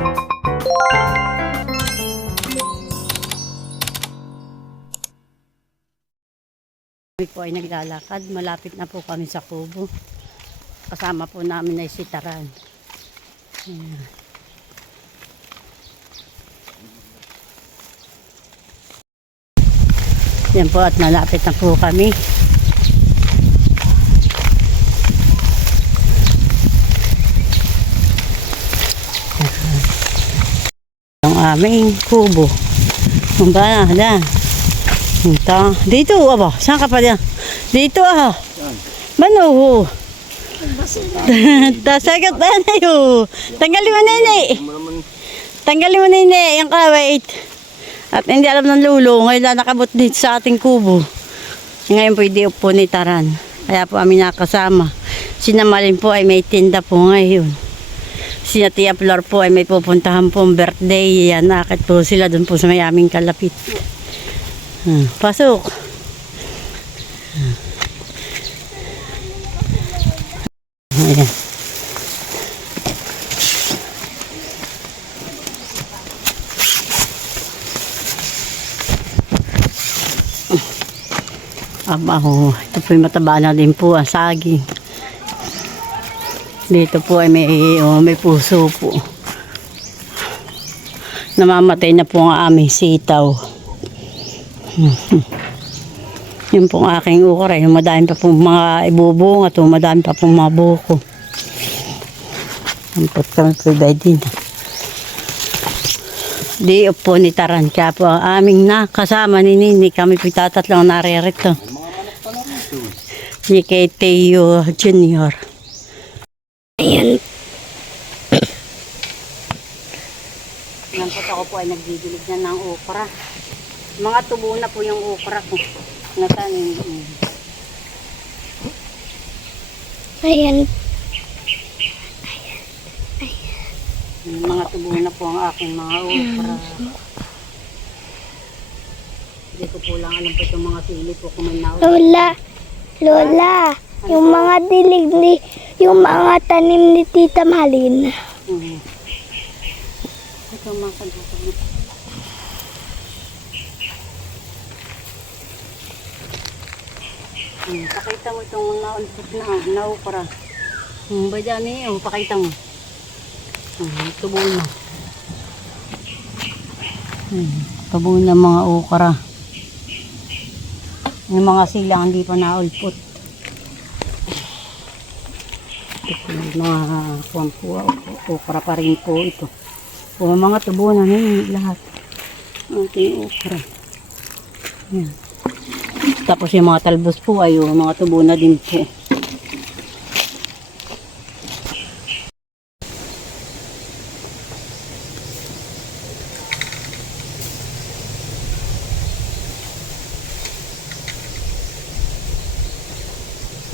Kami po ay naglalakad. Malapit na po kami sa kubo. Kasama po namin ay si Taran. Ayan. Yan po at malapit na po kami. Ang aming kubo. Ang ba na? Ito. Dito aba. Saan ka pa dyan? Dito ah. Mano. Tasagat ba na yun? Tanggalin mo nene. Tanggalin mo nene. Yung kawait. At hindi alam ng lulo. Ngayon na nakabot dito sa ating kubo. Ngayon po hindi po ni Taran. Kaya po kami nakasama. Sinamalin po ay may tinda po ngayon. Sina Tia Flor po ay may pupuntahan pong birthday. Yan, nakit po sila doon po sa mayaming kalapit. Pasok. Ayan. Abaho. Ito po yung mataba na din po ang saging. Dito po ay may puso po. Namamatay na po ang aming sitaw. Yung pong aking ukra, yung madami pa pong mga ibubunga to, madami pa pong mga buko. Ampot kami po din. Di po ni Taran, kaya po ang aming nakasama ni Nini, kami po tatatlang naririto. Ni kay Teo Junior. Ayan. Yan po ako po ay nagdidilig na ng okra. Mga tubo na po yung okra ko. Natanin. Ayan. Yung mga tubo na po ang aking mga okra. Hindi ko po lang alam po itong mga sili po kung may Lola, yung mga dilig ni, yung mga tanim ni Tita Malin. Ito mga kalbukan. Pakita mo itong nauntot na okra. Ba dyan eh, pakita mo. Tubo na. Tubo na mga okra. Yung mga silang hindi pa naulpot. Ito mga kuwampuwa, okra pa rin po ito. O mga tubo na lahat. Ating okra. Yan. Tapos yung mga talbos po ay mga tubo na din po.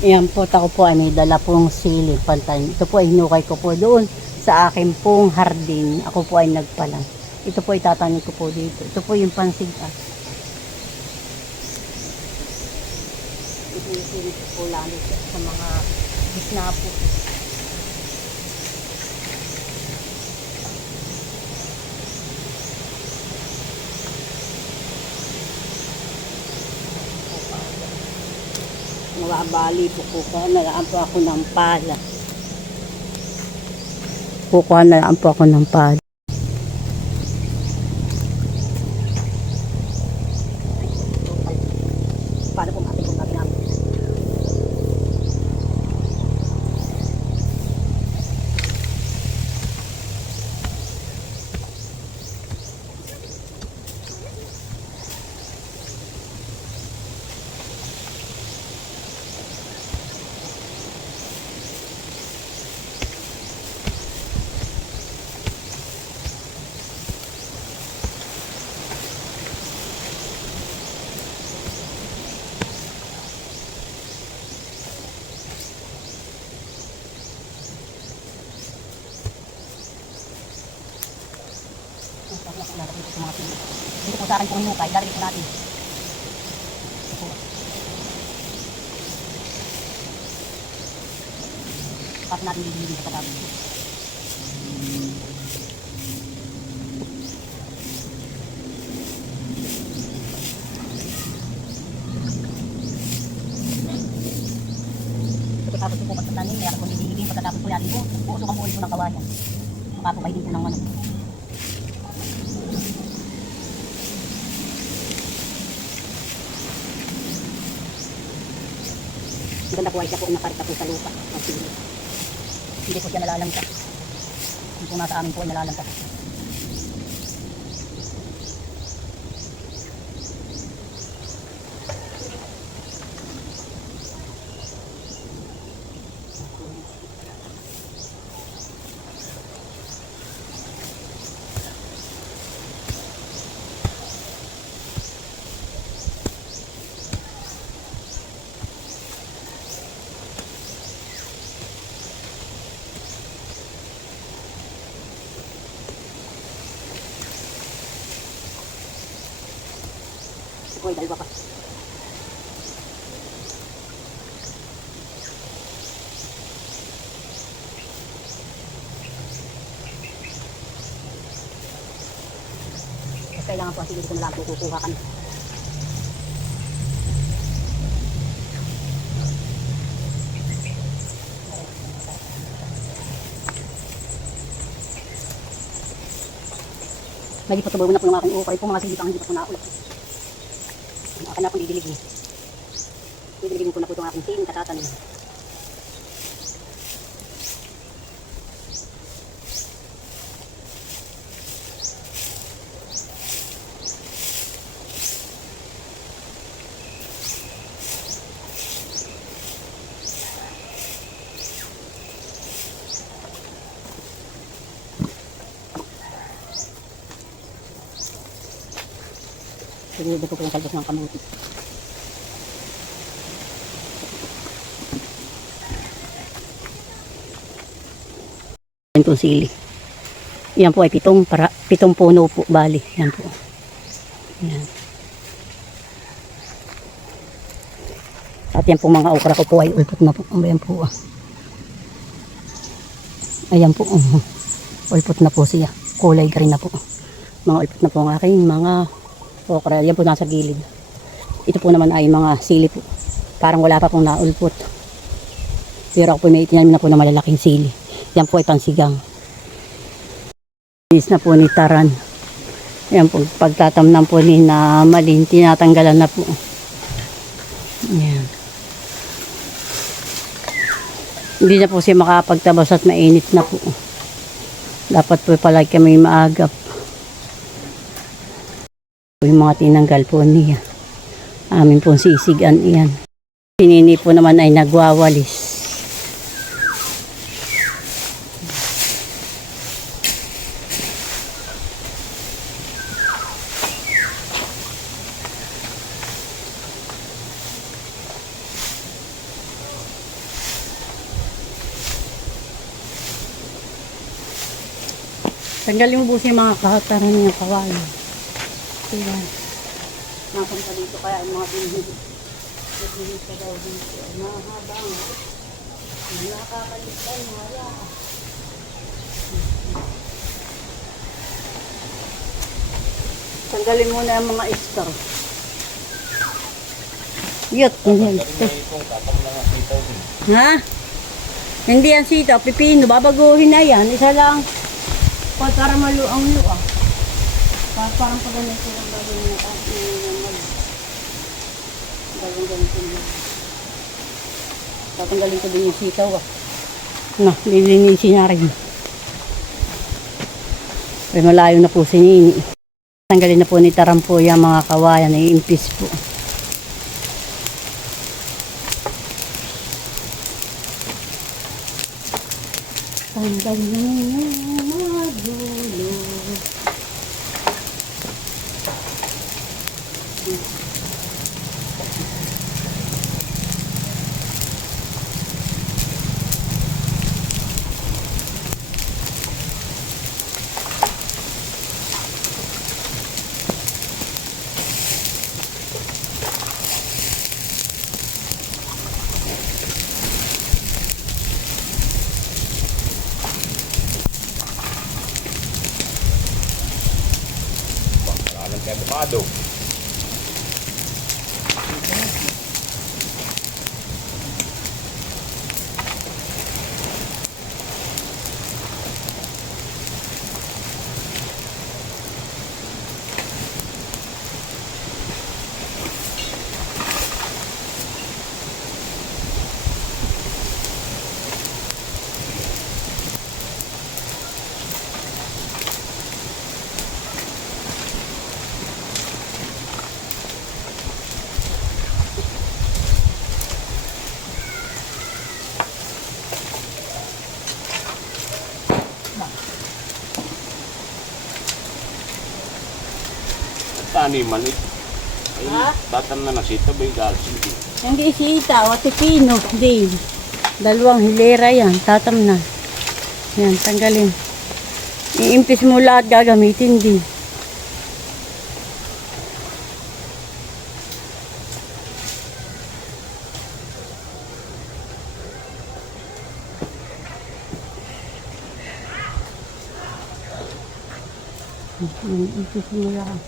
Ayan po, ako po ay may dala pong sili pantay. Ito po ay hinukay ko po doon sa akin pong hardin. Ako po ay nagpalan. Ito po ay tatanim ko po dito. Ito po yung pansigas. Ito yung sili ko po lalo sa mga gisna po. Nawabali po kukuha na lang po ako ng pala. Kukuha na lang po ako ng pala. Paano po natin kung natin? Dito po sa akin po yung hukay, lalagay po natin. Ito po. Tapos natin bibili sa pagkabi. po pagtatanim, kaya po nililibing pagkatapos po natin po, uusukan po ulit po ng kawayan. Makapupay din po ng ano. Maganda po ay siya po nakarita po sa lupa. Hindi po siya nalalangka. Hindi po nasa amin po ay nalalangka. Hoy, dalawa pa. Kasi kailangan po ang siguro na lang po kukuha kami. Lagi po tubo na po yung aking ukay po, mga silipang hindi pa po naulit. Akin na po didiligin. Didiligin ko na po itong aking tin, katatanim. Sinilid ko po yung salbos ng kamuti. Yan po sili. Yan po ay pitong puno po, bali. Yan po. Yan. At yan po mga okra ko po ay ulpot na po. Ayan po. Ayan po. Ulpot na po siya. Kulay green na po. Mga ulpot na po ang aking mga okra. Yan po nasa gilid. Ito po naman ay mga sili po. Parang wala pa pong naulpot. Pero ako po may itinanim na po na malalaking sili. Yan po ay pansigang. Inis na po ni Taran. Yan po, pagtatamnan po ni na Malin, tinatanggalan na po. Yan. Hindi na po siya makapagtabas at mainit na po. Dapat po palagi kami maagap. Yung mga tinanggal po niya. Amin pong sisigan iyan. Sinini po naman ay nagwawalis. Tanggalin mo po siya mga kahataran niya kawalan. Ayan. Napunta dito kaya ang mga binhid. Binhid ka daw dito. Mahabang. Nakakalitan. Wala. Tanggalin mo na ang mga star. Yut. Ha? Hindi yan sitaw. Pipino. Babaguhin na yan. Isa lang. Para maluang luang. Parang pag ganito lang gagawin na ganito lang. Tatanggalin ko din yung sitaw na, lilinisin na rin. Ay malayo na po si Nini. Tanggalin na po ni Taran po yung mga kawayan, i-impis po. Tanggalin na mga dulo. Abogado. taniman ito. Ay, tatan na nasita ba yung galsing? Hindi sita, watipino din. 2 hilera yan, tatam na. Yan, tanggalin. Iimpis mo lahat, gagamitin din. Iimpis mo lahat.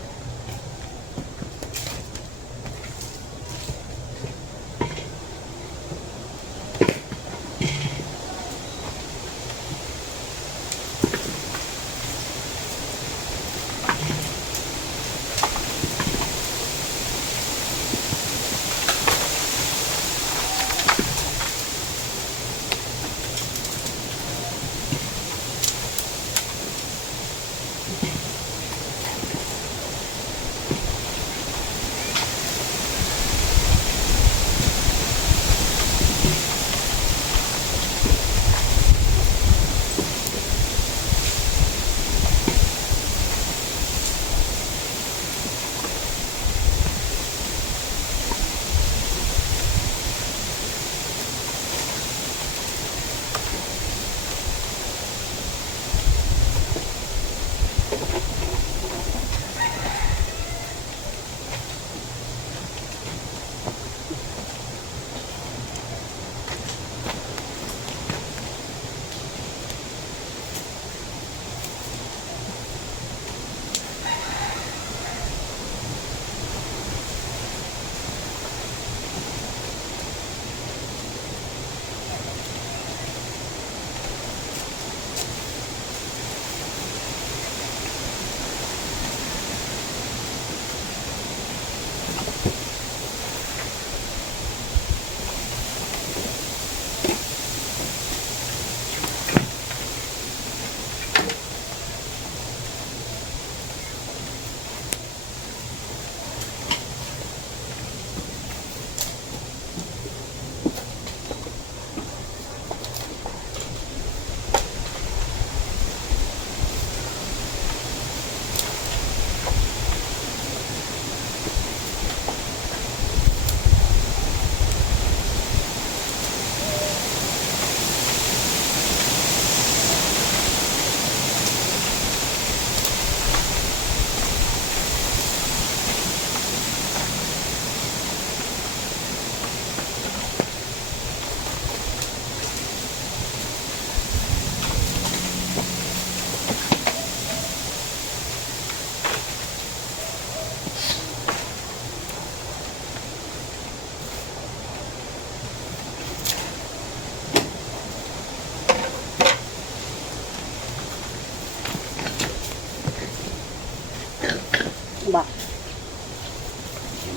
Ba?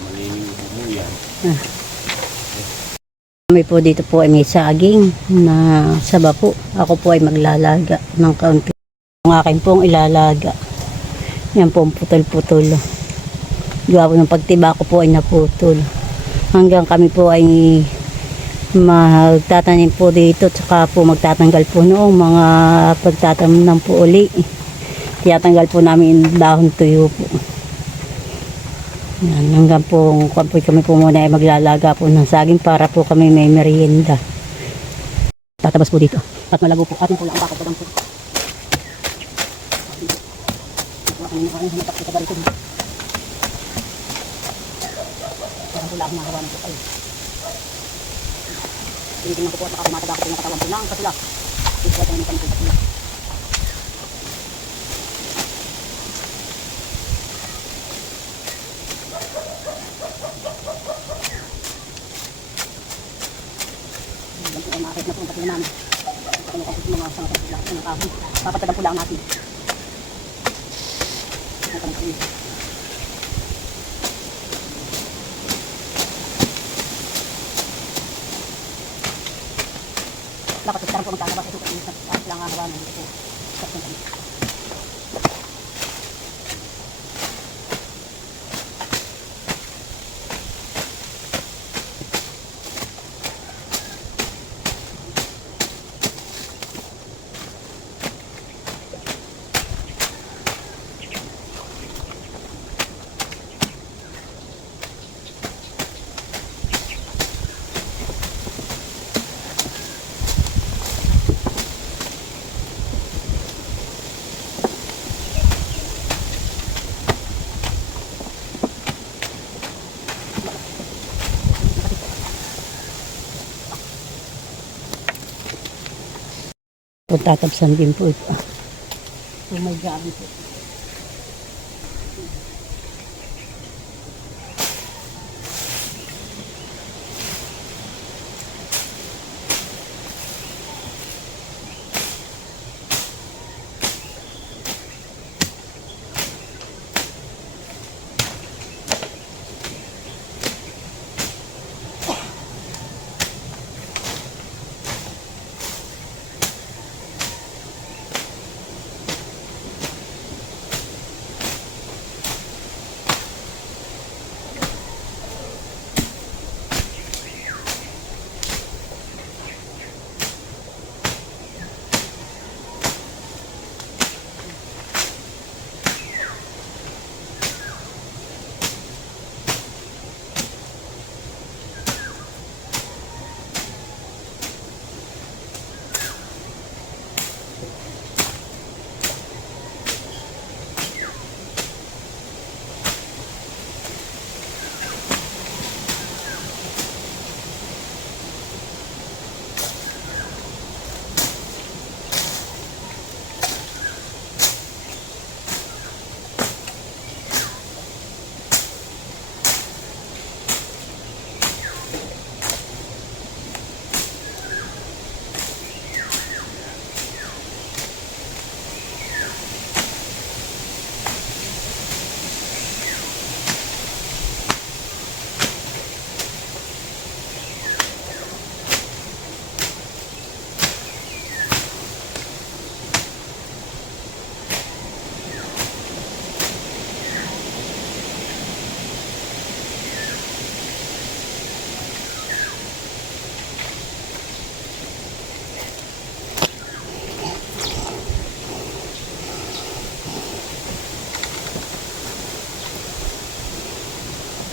Malining bumuyan. Kami po dito po ay may saging na saba po. Ako po ay maglalaga ng kaunti. Ang akin pong ilalaga. Yan po ang putol-putol. Gawa po ng pagtiba ko po ay naputol. Hanggang kami po ay magtatanim po dito. Tsaka po magtatanggal po noong mga pagtatanim ng po uli. Tiyatanggal po namin dahon tuyo po. Yan, hanggang po kami po muna ay maglalaga po ng saging para po kami may merienda. Tatabas po dito. At malago po. Atin po lang bakit po. Parang po lang magawa ng po kayo. Tinitingnan ko po at makakumataga ko po yung katawan po lang kasila. Ito po ang kami po kasila. Nakakit na po ang patuloy namin. Ito mga sangatang lang ng kahon. Papatagan po lang natin. Dapat sekarang po magkakabat ito kasi lang hawa ng ito po. Kung tatabsan din po ito. So may gabi po.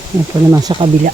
Yan po naman sa kabila.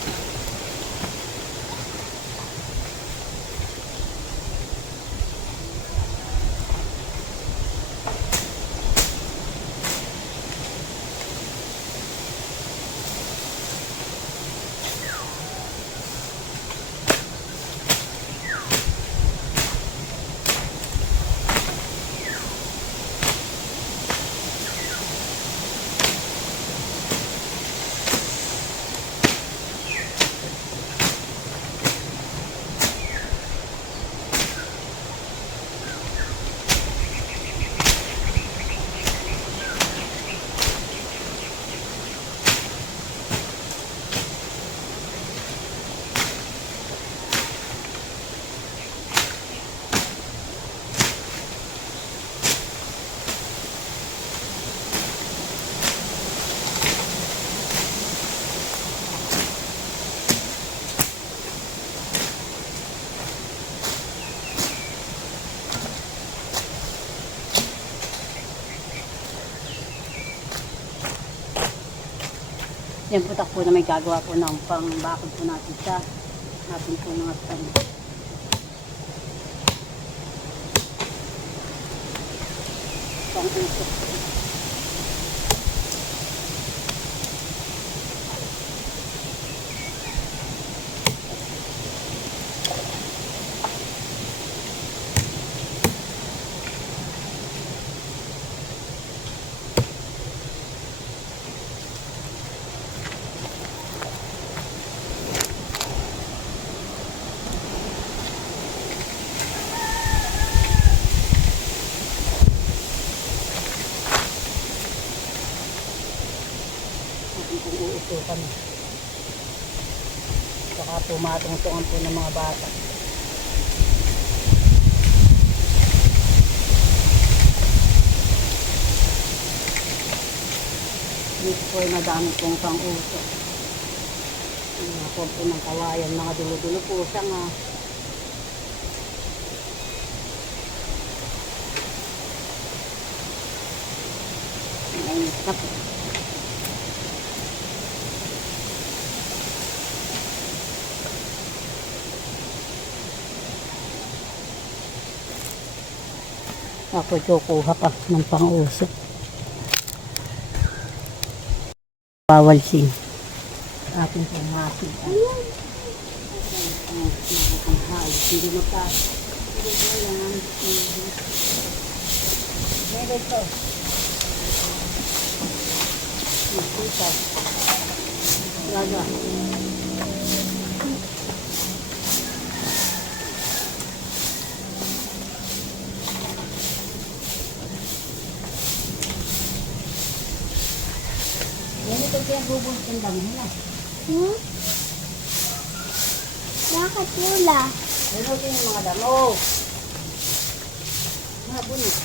Yan po takpo na may gagawa po ng pangbakod po natin sa ating po mga tanim. Pang-usok po. Kung uusukan. Saka po matungtungan po ng mga bata. Dito po ay madami pong pang-usok. Mga po ng kawayan, mga dulo-dulo po siya nga. Ayun, tapos. Ako kukuha pa ng pang-usok. Bawal sing. Ating pang-hasig. Hindi magkakaroon. Meron ito. Ito. Laga. Yan ito kaya bubunod ng dami na. Bakit Lola? Meron din yung mga damo. Mga bunod.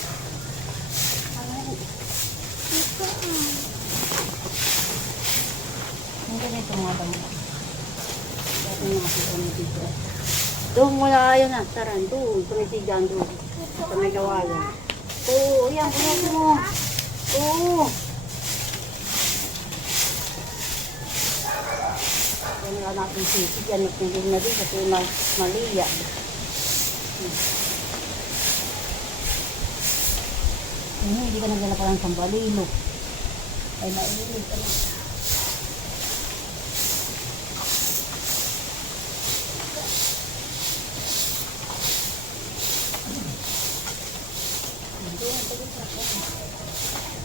Ang ganito mga damo. Dati yung makita mo dito. Doon mula yun na. Taran doon. Tumitigan doon. Sa may gawalan. Oo, yan. Puno mo. Oo. Yan nga natin sisig. Yan natin na din kasi maliya. Hindi ka nagdala pa ng sambalilo. Ay, mainit. Ano?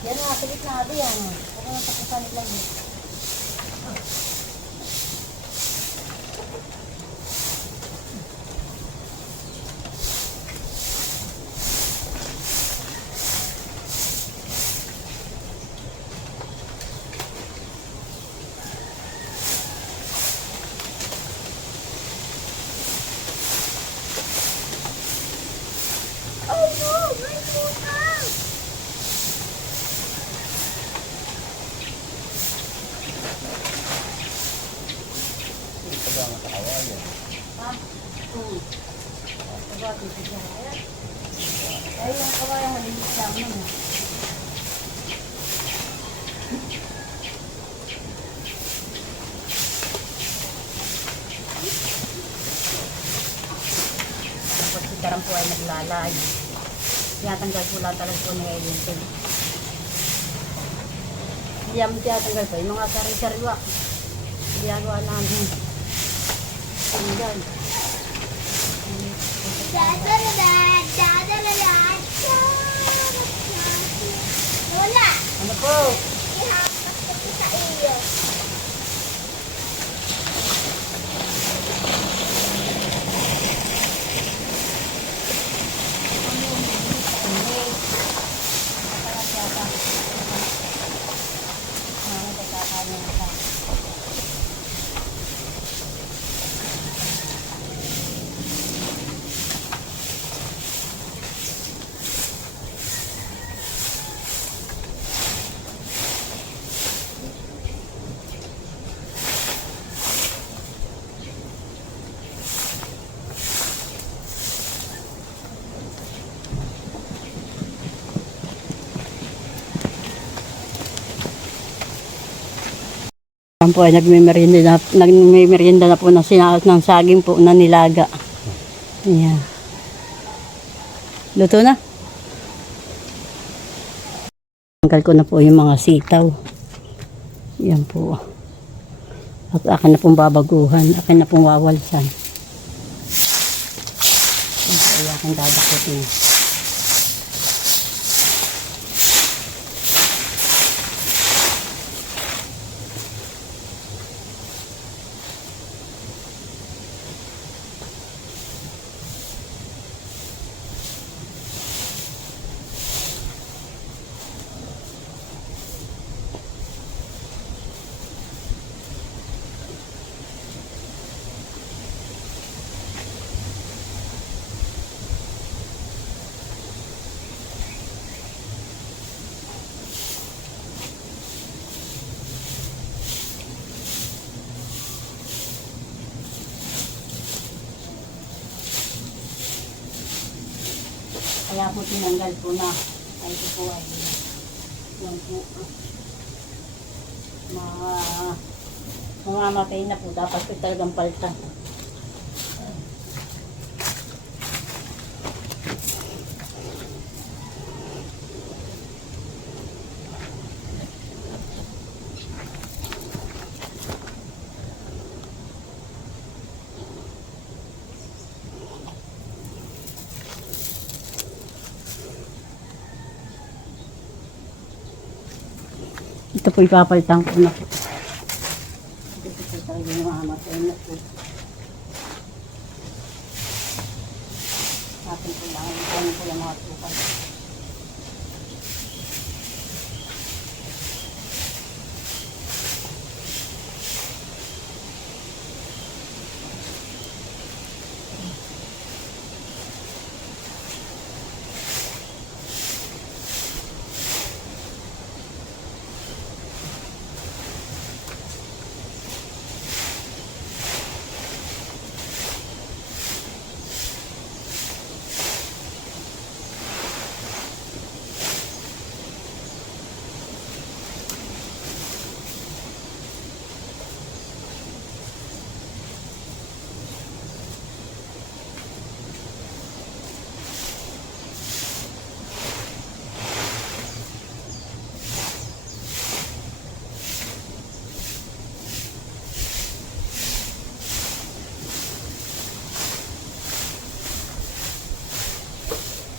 Yan na, sa gitna natin yan. Ano ang tapusanit lang yun. Oh no! May putang! Ay, yung kawayan malinis lang mo. Tapos si Karam po ay naglalay. Tinatanggal po lang talaga po niya yung tin. Diyan mo tinatanggal po yung mga sari-sariwa. Ginagawa namin. Tinggal. Lola! Ano po? Ihapas ko sa iyo. Yan po ay nagmimerienda na po ng sinakot ng saging po na nilaga. Ayan. Luto na. Tanggal ko na po yung mga sitaw. Yan po. At akin na pong babaguhan. Akin na pong wawalsan. Yan po ay akin dadakutin. Kaya po tinanggal po na. Ay ito po ay yan po. Mamamatay na po. Dapat po talagang palta. Ito po ipapalitan ko na po. Ito po talaga yung mamatay na po. Atin po lang. Atin po lang mga tukal.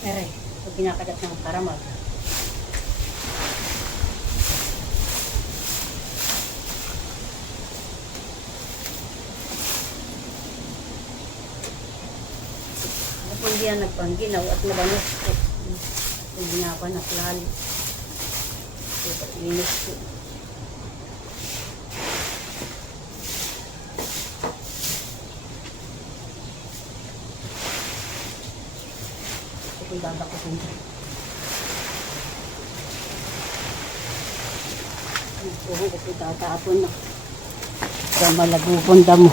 Aray, pag pinakagat ng karamag. Ako hindi yan nagpangginaw at nabanos ko. Hindi nga pa naklali. Ito, linis ko. Ito yung dadakutin ko. Puro ko po tatapon na. Kaya malagupon damo.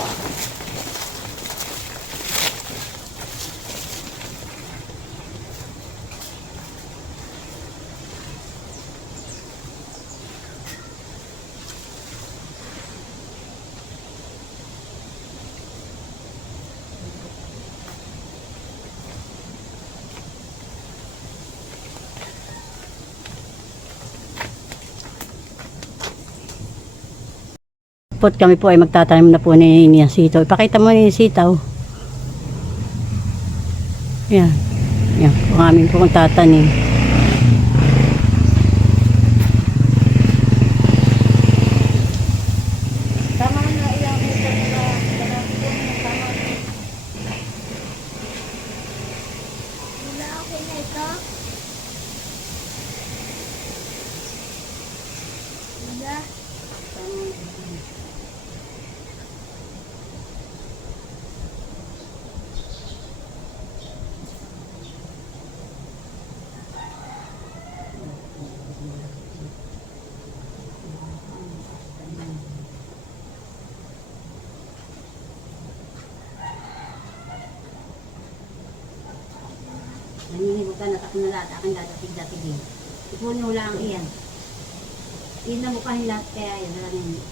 Kami po ay magtatanim na po ni sitaw. Ipakita mo ni sitaw. Yan. Yan. Kung amin po magtatanim. Tama na ilang ito na Wala ako na ito. Wala. Nanginginig ka na sa kinalat, aking dadatig-datig din. Ipunin mo lang iyan. Iyan na mukha nila, kaya yan, nalanin.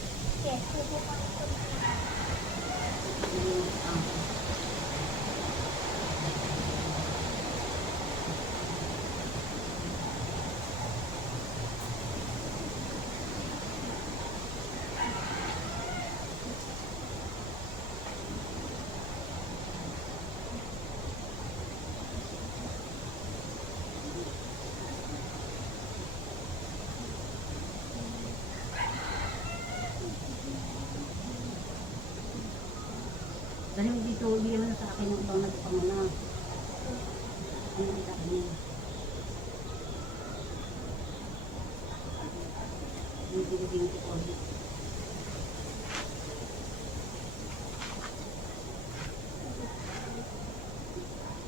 Yes, subukan ko. Dali mo dito, hindi mo na sa akin yung ibang nagpamana. Ano kita kanina? Hindi ko ulit.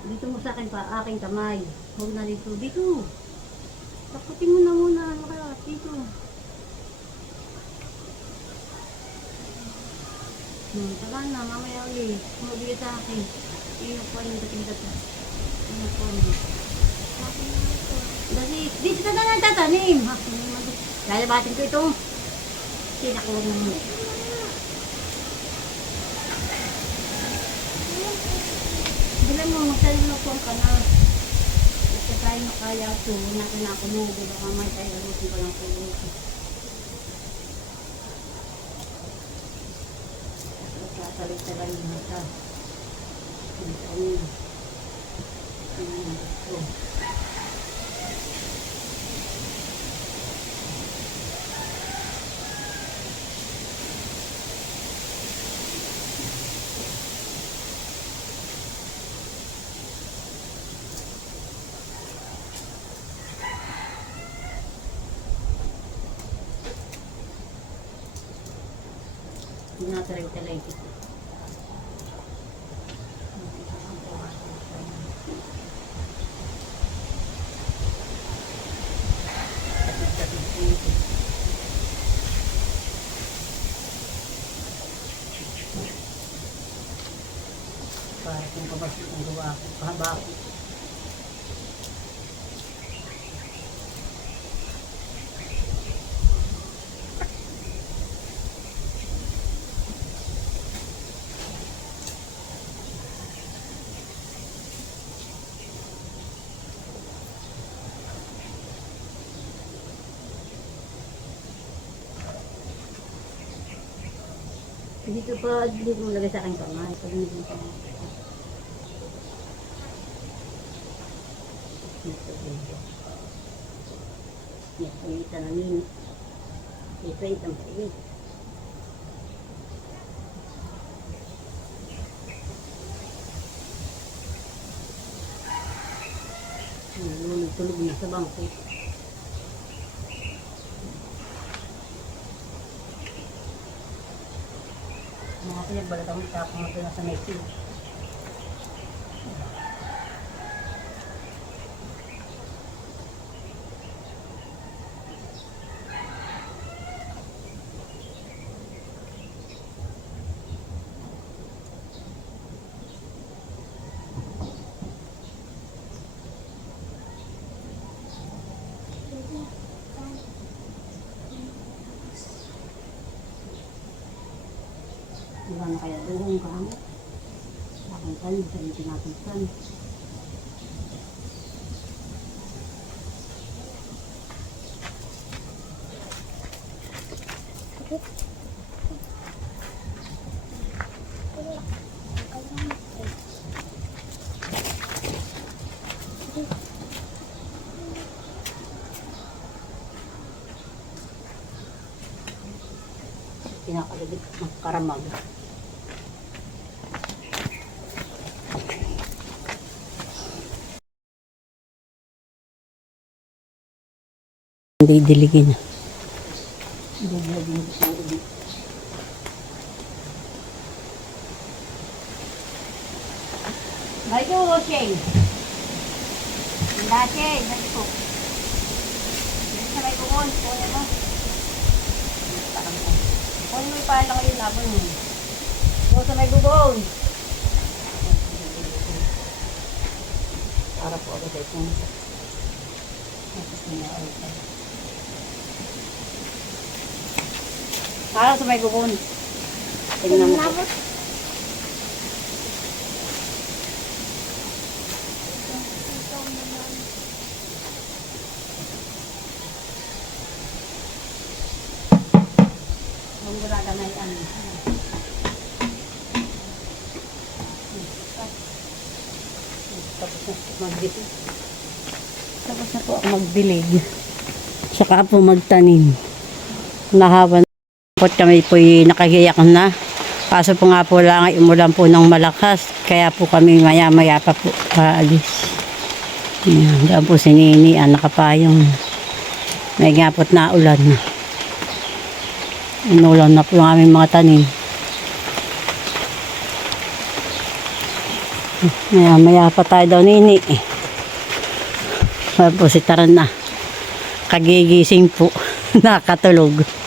Dito mo sa akin pa, aking kamay. Huwag na dito. Dito. Taputin mo na muna. Ano kaya? Dito. Taga na, mamaya ulit. Mabigay sa akin. Iyo po yung dating-data. Iyo po yung. Dito ka na nagtatanim. Lalabatin ko itong sinakuwag ng mo. Bilang mo, magsalunokong ka na. Basta tayo makaya ito. Natin na ako mo. Baka may tayo alutin ko lang po. Salit-salit yung mata. Tinatalag-talag ito. Para kung kabasok ang gawa ko, kahaba ko. Dito pa, dito mo lagay sa aking kamay. Pag hindi mo kamay. Ito yung tanamin. Ito yung tampain. Tulog na sa bangko. Mga pinagbalat akong itapang na sa may sil. Diba na kaya doon ka mo? Bakang talim, sa hindi tinatusan. Pinakalagit ng karamag. Hindi diligin. Balik mo, Shane. Dati, dati po. Dito sa may bukon, kunin mo. Kunin mo yung pala ngayon, labon mo. Dito sa may bukon. Para po ako dito. Para sa may bukon. Tingnan mo po. Kung gulaga na yan. Tapos na po magdilig. Tapos na po ako magdilig. Saka po magtanim. Nahawan po kami po nakagiyak na. Kaso po nga po lang ay umulan po ng malakas. Kaya po kami maya-maya pa po aalis. Yan, daan po si Nini, nakapayong. May nga po't na ulan na. Inulan na po yung aming mga tanim. Maya pa tayo daw, Nini. Po si Taran na. Kagigising po. Nakatulog.